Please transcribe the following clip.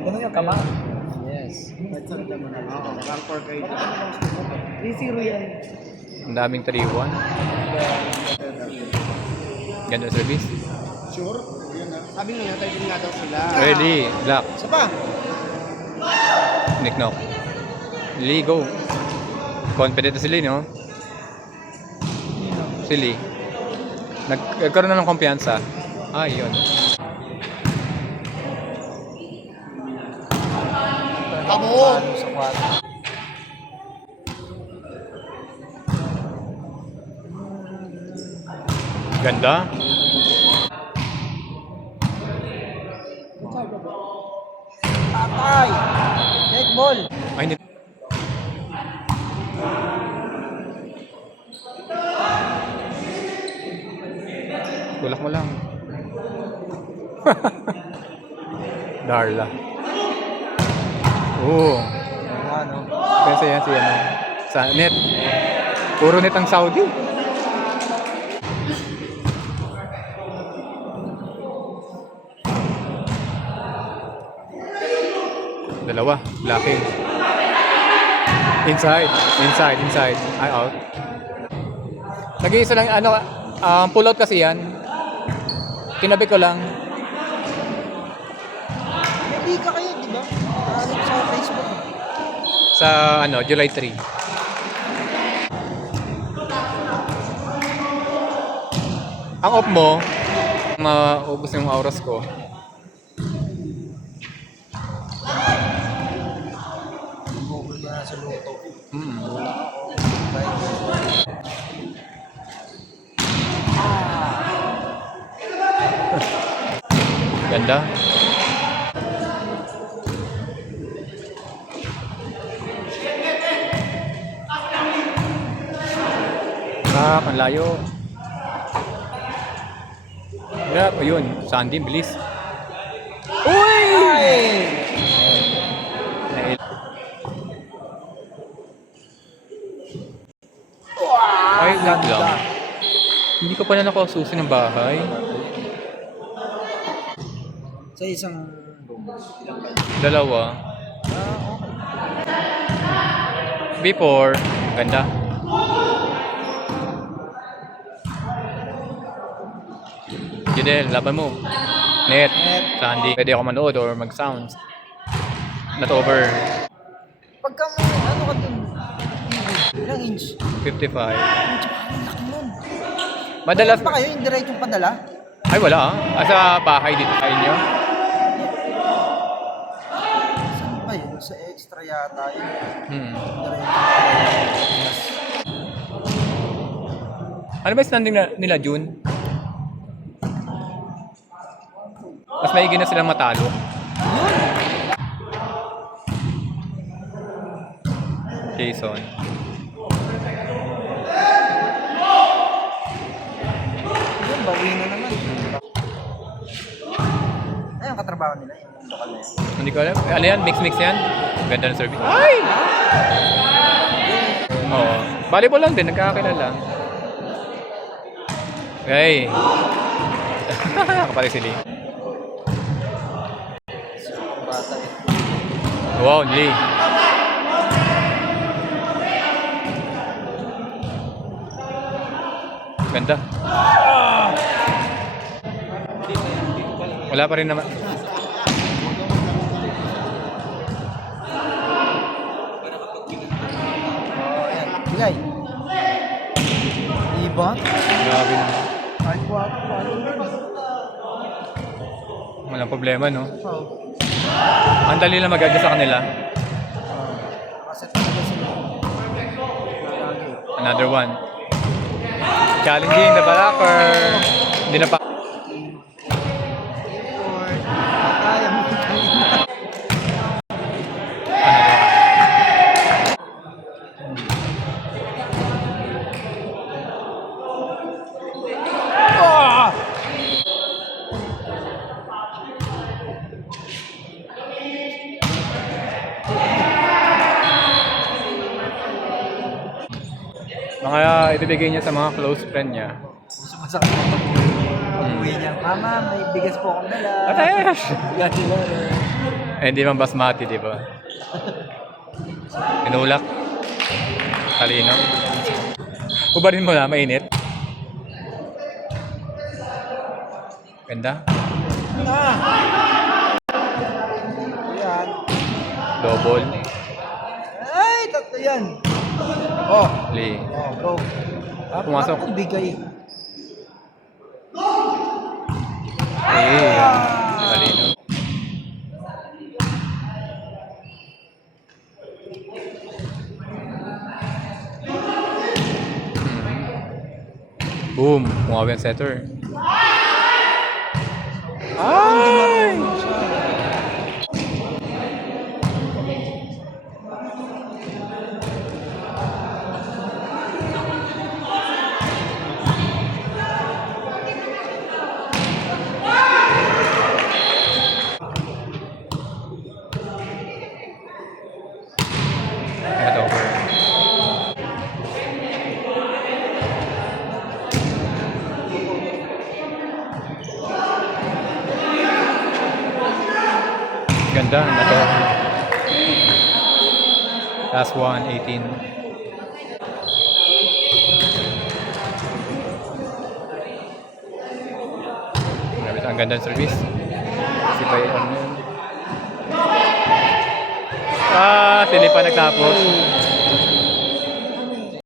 Ganun yung kama. Yes. Oo, rank 4 kayo. 3-0 yan. Ang daming 3-1. Ganda service. Sure? Yun na. Sabi nga, tayo din nga daw sila. Ready. Black. Isa pa. Nick knock. Lee, go. Confident na si Lee, no? Si Lee. Nagkaroon na ng kumpiyansa. Ah, yun. Tabo! Sa 4. Ganda. Patay! Dead ball! Ay, hindi. Tulak mo lang. Darla. Oo. Ano? Kasi yan si ano. Sa net. Puro net ang Saudi. Dalawa. Blocking. Inside. Ay, out. Nag-iisa lang, ano, pull out kasi yan. Tinabi ko lang. Hindi ka kayo, di ba? Ano sa Facebook? Sa, ano, July 3. Ang off mo, maubos yung oras ko. Google ka na sa luto. Mm. Ganda. Ah, ang layo. Grab, ayun. Sandy, bilis. Uy! Ay, lag lang. Hindi ko pa na nakasusi ng bahay. Sa isang room. Dalawa. Before, ganda. Jidel, laban mo. Net. Sandy. Pwede ako manood or mag-sounds. Not over. Pagka may ano ka dun, ilang inch? 55. Ang laki nun. Madalas. Pa kayo yung diretsong padala? Ay, wala ah. Sa bahay dito sa inyo. Saan ba yun? Sa extra yata yun. Hmm. Diretsong padala. Ano ba standing nila, June? Mas maigi na silang matalo. Jason. Yun, bawi na naman. Ay, ang katrabaho nila yung lokal na yun. Hindi ko alam. Ano yan? Mix yan? Ganda ng service. Ay! Oo. Volleyball lang din. Nagkakakilala. Okay. Kapatid si Lee. Ang bata eh. Wow, Lee. Ganda. Wala pa rin naman. Oh, ayan. Bigay. Iba? Grabe naman. Ay, guwapo. Walang problema, no? Oh. Ang dali lang maganda sa kanila. Kasi talaga sila. Lagi. Another one. Challenging the backer. Hindi na pa. Patay, ang mga Mga ibibigay niya sa mga close friend niya. sumasakit na pag-uwi niya. Mama, may bigas po akong dala. Atesh! Bigas nila. Hindi man basmati, di ba? Inulak. Talino. Ubarin mo na, mainit. Ganda. Yan. Double. Ay, tatlo yan. Oh. Lee. Oh, bro. Ah, pumasok. Ang bigay. Eh, talino. Boom. Mumawi ang setter. Ay! Head over. Ganda na to. Last one, 18. Grabe, ang ganda ng service. Si Bay on yun. Ah, sili pa nagtapos.